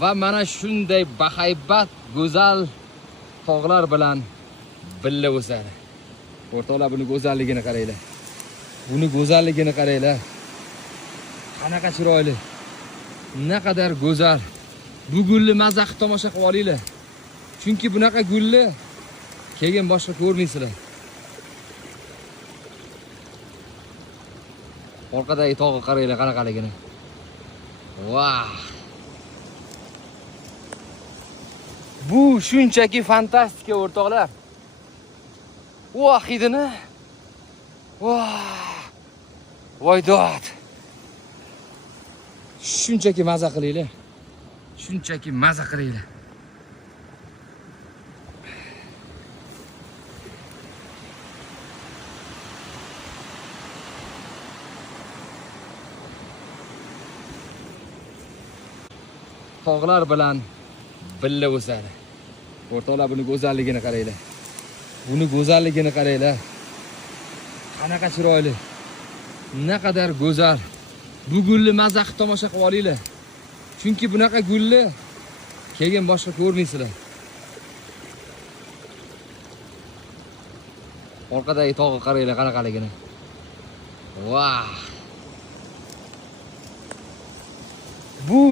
va mana shunday bahaybat, go'zal tog'lar bilan birga o'sadi. O'rtoqlar, buni go'zalligini qaranglar. Buni go'zalligini qaranglar. Qanaqa chiroyli. Naqadar go'zal. Bu gulni mazza tomosha qilib olinglar. Chunki bunaqa gulni keyin boshqa ko'rmaysizlar. Orqadagi tog'ga qaranglar qanaqaligini. Vah! Bu shunchaki fantastika o'rtoqlar. Voh hidini. Voh! Voydod. Shunchaki mazza qilinglar. Shunchaki mazza qilinglar. Tog'lar bilan birga o'sadi. O'rtoqlar, buni go'zalligini qaranglar. Buni go'zalligini qaranglar. Qanaqa chiroyli. Naqadar go'zal. Bu gulni mazza qilib tomosha qilib olinglar. Chunki bunaqa gulni keyin boshqa ko'rmaysizlar. Orqadagi tog'ga qaranglar qanaqaligini. Vah! Bu